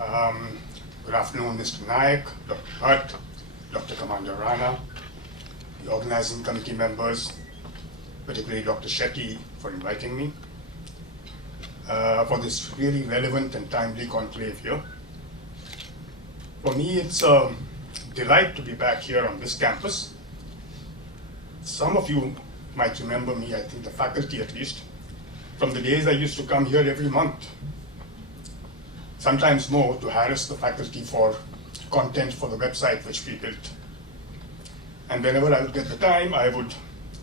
Good afternoon, Mr. Nayak, Dr. Bhatt, Dr. Commander Rana, the organizing committee members, particularly Dr. Shetty for inviting me for this really relevant and timely conclave here. For me, it's a delight to be back here on this campus. Some of you might remember me, I think the faculty at least, from the days I used to come here every month, sometimes more, to harass the faculty for content for the website which we built. And whenever I would get the time, I would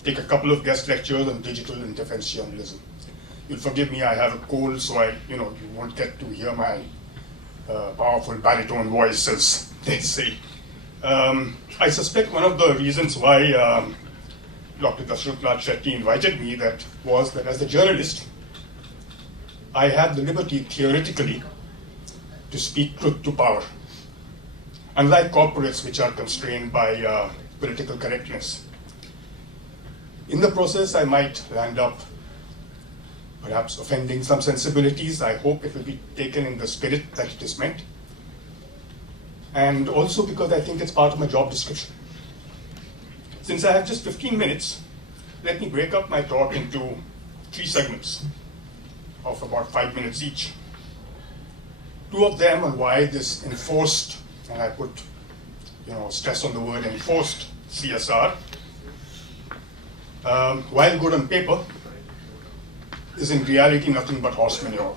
take a couple of guest lectures on digital and defense journalism. You'll forgive me, I have a cold, so you won't get to hear my powerful baritone voice, as they say. I suspect one of the reasons why Dr. Dasruth Shetty invited me was that as a journalist, I had the liberty, theoretically, to speak truth to power. Unlike corporates, which are constrained by political correctness. In the process, I might land up perhaps offending some sensibilities. I hope it will be taken in the spirit that it is meant. And also because I think it's part of my job description. Since I have just 15 minutes, let me break up my talk into 3 segments of about 5 minutes each. 2 of them on why this enforced, and I put stress on the word enforced, CSR, while good on paper, is in reality nothing but horse manure.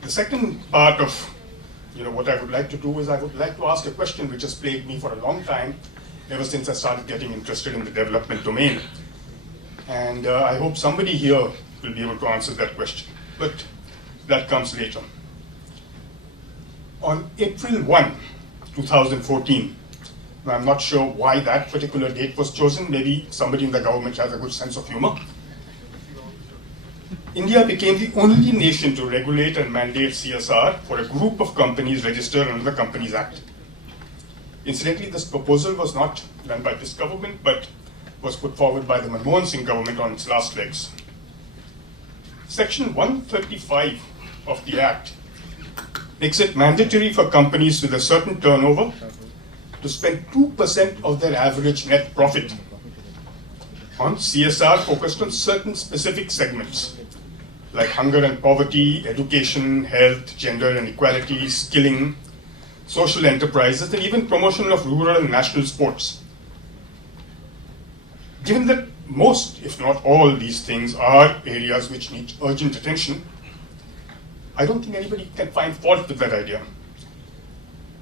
The second part of what I would like to do is I would like to ask a question which has plagued me for a long time, ever since I started getting interested in the development domain. And I hope somebody here will be able to answer that question, but that comes later. On April 1, 2014, I'm not sure why that particular date was chosen, maybe somebody in the government has a good sense of humor. India became the only nation to regulate and mandate CSR for a group of companies registered under the Companies Act. Incidentally, this proposal was not done by this government, but was put forward by the Manmohan Singh government on its last legs. Section 135 of the Act makes it mandatory for companies with a certain turnover to spend 2% of their average net profit on CSR focused on certain specific segments, like hunger and poverty, education, health, gender and equality, skilling, social enterprises, and even promotion of rural and national sports. Given that most, if not all, these things are areas which need urgent attention, I don't think anybody can find fault with that idea.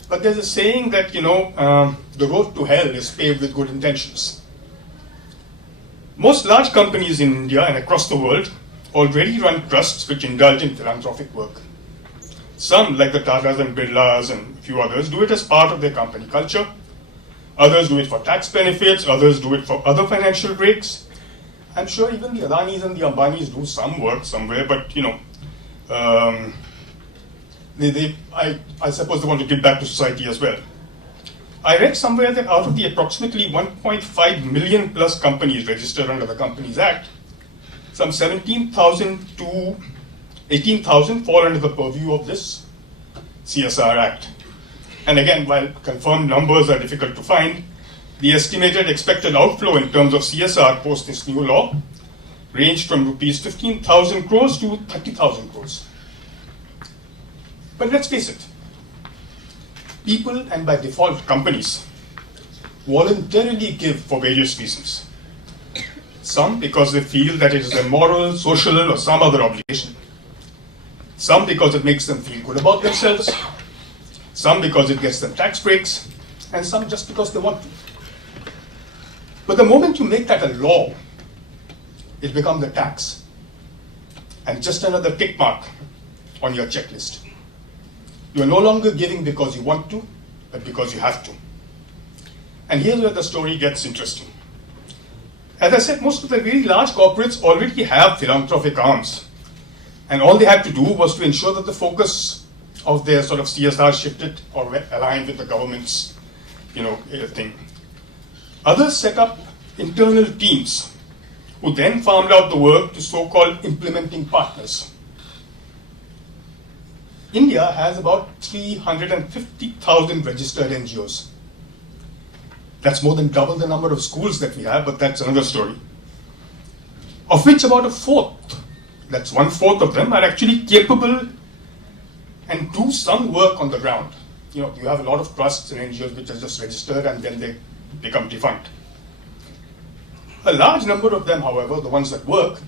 But there's a saying that, the road to hell is paved with good intentions. Most large companies in India and across the world already run trusts which indulge in philanthropic work. Some, like the Tatas and Birlas and a few others, do it as part of their company culture. Others do it for tax benefits, others do it for other financial breaks. I'm sure even the Adanis and the Ambanis do some work somewhere, but I suppose they want to give back to society as well. I read somewhere that out of the approximately 1.5 million plus companies registered under the Companies Act, some 17,000 to 18,000 fall under the purview of this CSR Act. And again, while confirmed numbers are difficult to find, the estimated expected outflow in terms of CSR post this new law ranged from rupees 15,000 crores to 30,000 crores. But let's face it, people, and by default companies, voluntarily give for various reasons. Some because they feel that it is a moral, social, or some other obligation. Some because it makes them feel good about themselves. Some because it gets them tax breaks. And some just because they want to. But the moment you make that a law, it becomes a tax. And just another tick mark on your checklist. You are no longer giving because you want to, but because you have to. And here's where the story gets interesting. As I said, most of the very large corporates already have philanthropic arms. And all they had to do was to ensure that the focus of their sort of CSR shifted or aligned with the government's, thing. Others set up internal teams who then farmed out the work to so-called implementing partners. India has about 350,000 registered NGOs. That's more than double the number of schools that we have, but that's another story. Of which about a fourth, that's 1/4 of them, are actually capable and do some work on the ground. You have a lot of trusts and NGOs which are just registered and then they become defunct. A large number of them, however, the ones that work,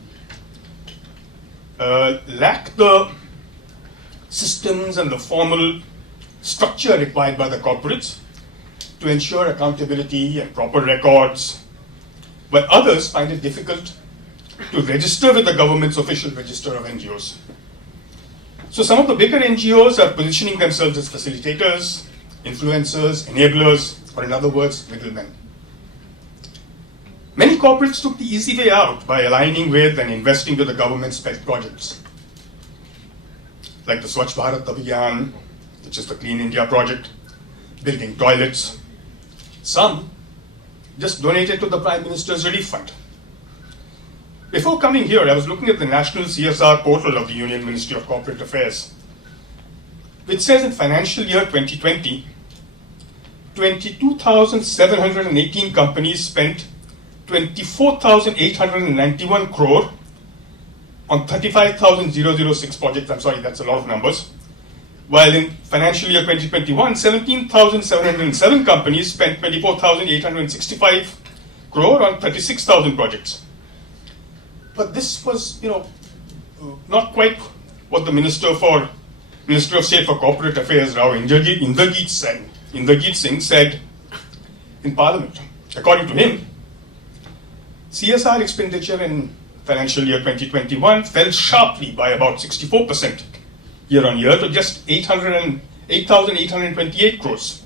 lack the systems and the formal structure required by the corporates to ensure accountability and proper records, while others find it difficult to register with the government's official register of NGOs. So some of the bigger NGOs are positioning themselves as facilitators, influencers, enablers, or in other words, middlemen. Many corporates took the easy way out by aligning with and investing with the government's pet projects, like the Swachh Bharat Abhiyan, which is the Clean India project, building toilets. Some just donated to the Prime Minister's Relief Fund. Before coming here, I was looking at the National CSR portal of the Union Ministry of Corporate Affairs, which says in financial year 2020, 22,718 companies spent 24,891 crore on 35,006 projects. I'm sorry, that's a lot of numbers. While in financial year 2021, 17,707 companies spent 24,865 crore on 36,000 projects. But this was, not quite what the Minister of State for Corporate Affairs, Rao Inderjeet Singh, said in Parliament. According to him, CSR expenditure in financial year 2021 fell sharply by about 64% year on year to just 8,828 crores.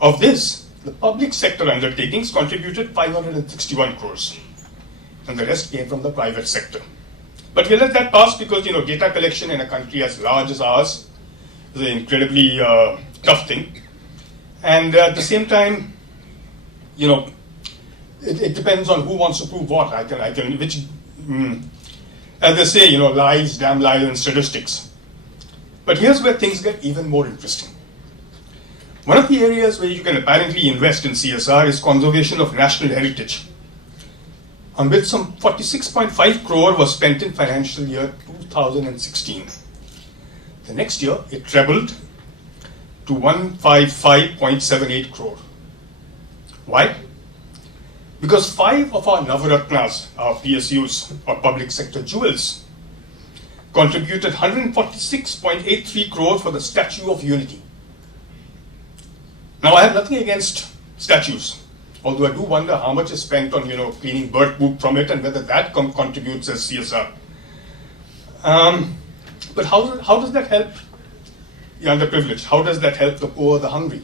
Of this, the public sector undertakings contributed 561 crores, and the rest came from the private sector. But we'll let that pass because data collection in a country as large as ours is an incredibly tough thing, and at the same time, it depends on who wants to prove what. As they say, lies, damn lies, and statistics. But here's where things get even more interesting. One of the areas where you can apparently invest in CSR is conservation of national heritage, on which some 46.5 crore was spent in financial year 2016. The next year, it trebled to 155.78 crore. Why? Because 5 of our Navaratnas, our PSUs, or public sector jewels, contributed 146.83 crore for the Statue of Unity. Now, I have nothing against statues, although I do wonder how much is spent on, cleaning bird poop from it and whether that contributes as CSR. But how does that help the underprivileged? How does that help the poor, the hungry?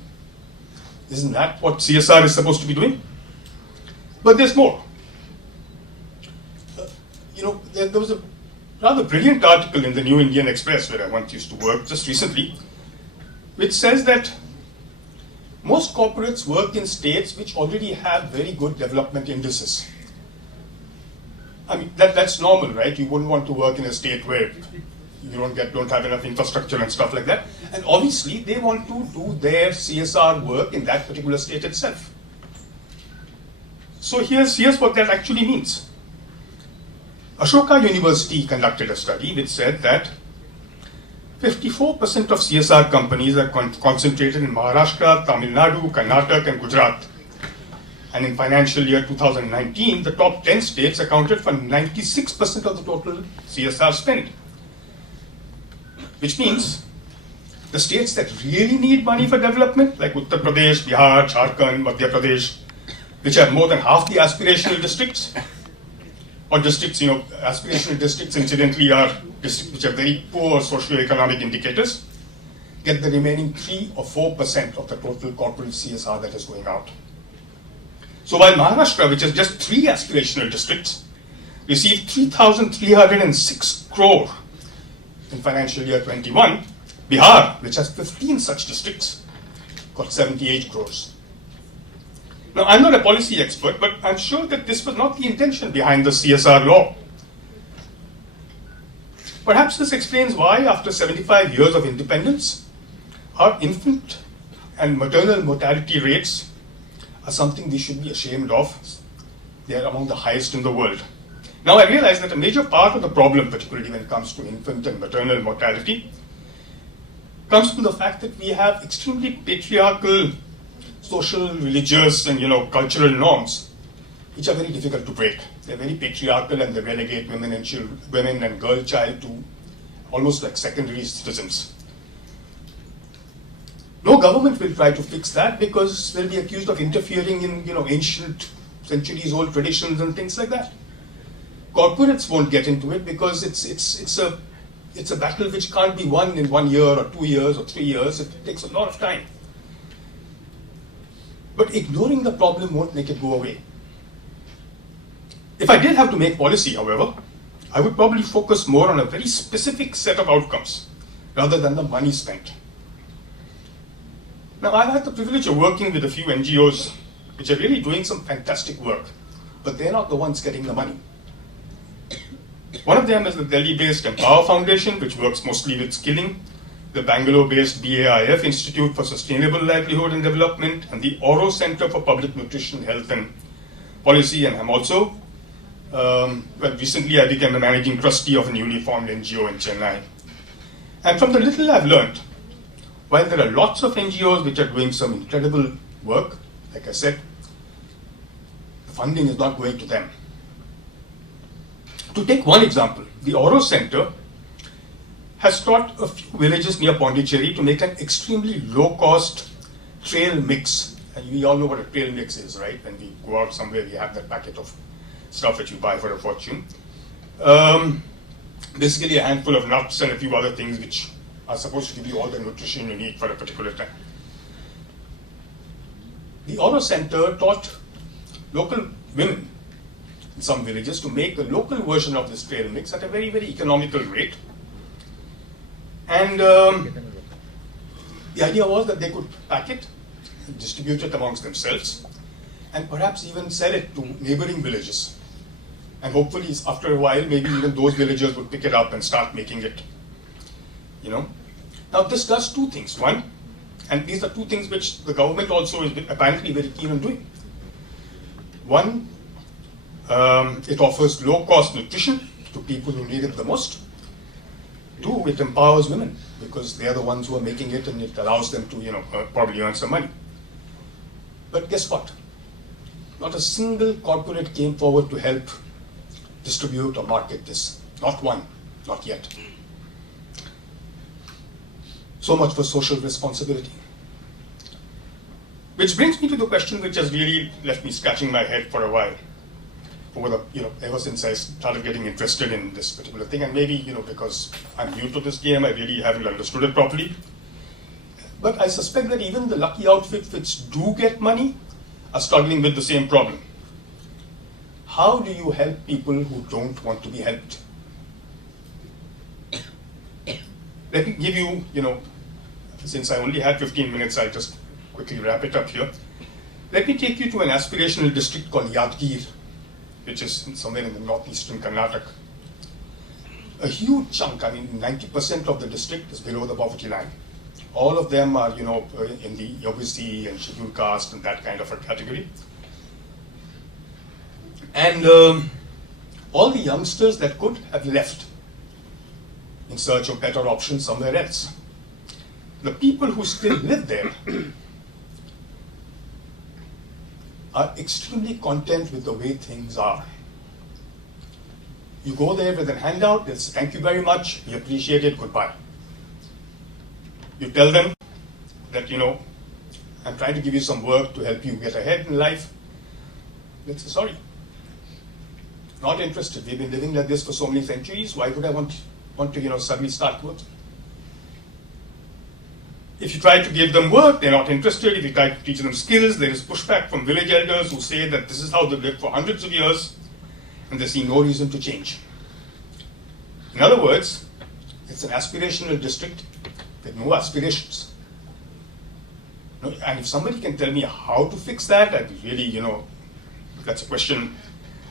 Isn't that what CSR is supposed to be doing? But there's more. There was a rather brilliant article in the New Indian Express, where I once used to work just recently, which says that most corporates work in states which already have very good development indices. I mean, that's normal, right? You wouldn't want to work in a state where you don't have enough infrastructure and stuff like that. And obviously, they want to do their CSR work in that particular state itself. So here's what that actually means. Ashoka University conducted a study which said that 54% of CSR companies are concentrated in Maharashtra, Tamil Nadu, Karnataka, and Gujarat. And in financial year 2019, the top 10 states accounted for 96% of the total CSR spend. Which means the states that really need money for development, like Uttar Pradesh, Bihar, Jharkhand, Madhya Pradesh, which have more than half the aspirational districts, or districts, aspirational districts incidentally are districts which have very poor socioeconomic indicators, get the remaining 3 or 4% of the total corporate CSR that is going out. So while Maharashtra, which has just 3 aspirational districts, received 3,306 crore in financial year 21, Bihar, which has 15 such districts, got 78 crores. Now, I'm not a policy expert, but I'm sure that this was not the intention behind the CSR law. Perhaps this explains why, after 75 years of independence, our infant and maternal mortality rates are something we should be ashamed of. They are among the highest in the world. Now, I realize that a major part of the problem, particularly when it comes to infant and maternal mortality, comes from the fact that we have extremely patriarchal social, religious, and cultural norms, which are very difficult to break. They're very patriarchal, and they relegate women and girl child to almost like secondary citizens. No government will try to fix that because they'll be accused of interfering in ancient, centuries-old traditions and things like that. Corporates won't get into it because it's a battle which can't be won in 1 year or 2 years or 3 years. It takes a lot of time. But ignoring the problem won't make it go away. If I did have to make policy, however, I would probably focus more on a very specific set of outcomes rather than the money spent. Now, I've had the privilege of working with a few NGOs which are really doing some fantastic work, but they're not the ones getting the money. One of them is the Delhi-based Empower Foundation, which works mostly with skilling, the Bangalore-based BAIF Institute for Sustainable Livelihood and Development, and the Oro Center for Public Nutrition, Health and Policy. And I'm also, recently I became a managing trustee of a newly formed NGO in Chennai. And from the little I've learned, while there are lots of NGOs which are doing some incredible work, like I said, the funding is not going to them. To take one example, the Oro Center has taught a few villages near Pondicherry to make an extremely low-cost trail mix. And we all know what a trail mix is, right? When we go out somewhere, we have that packet of stuff that you buy for a fortune. Basically a handful of nuts and a few other things which are supposed to give you all the nutrition you need for a particular time. The Oro Center taught local women in some villages to make a local version of this trail mix at a very, very economical rate. And the idea was that they could pack it, distribute it amongst themselves, and perhaps even sell it to neighboring villages. And hopefully, after a while, maybe even those villagers would pick it up and start making it. Now, this does two things. One, and these are two things which the government also is apparently very keen on doing. One, it offers low-cost nutrition to people who need it the most. Two, it empowers women because they are the ones who are making it, and it allows them to, probably earn some money. But guess what? Not a single corporate came forward to help distribute or market this. Not one, not yet. So much for social responsibility. Which brings me to the question which has really left me scratching my head for a while. Ever since I started getting interested in this particular thing, and maybe, because I'm new to this game, I really haven't understood it properly. But I suspect that even the lucky outfits which do get money are struggling with the same problem. How do you help people who don't want to be helped? Let me give you, since I only had 15 minutes, I'll just quickly wrap it up here. Let me take you to an aspirational district called Yadgir, which is somewhere in the northeastern Karnataka. A huge chunk, 90% of the district is below the poverty line. All of them are, in the OBC and scheduled caste and that kind of a category. And all the youngsters that could have left in search of better options somewhere else. The people who still live there are extremely content with the way things are. You go there with a handout, they'll say, thank you very much, we appreciate it, goodbye. You tell them that, I'm trying to give you some work to help you get ahead in life. They'll say, sorry, not interested. We've been living like this for so many centuries, why would I want to, suddenly start working? If you try to give them work, they're not interested. If you try to teach them skills, there is pushback from village elders who say that this is how they've lived for hundreds of years, and they see no reason to change. In other words, it's an aspirational district with no aspirations. And if somebody can tell me how to fix that, I'd be really, that's a question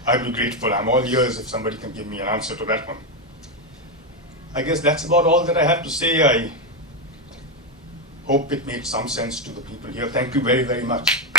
I'd be grateful. I'm all ears if somebody can give me an answer to that one. I guess that's about all that I have to say. I hope it made some sense to the people here. Thank you very, very much.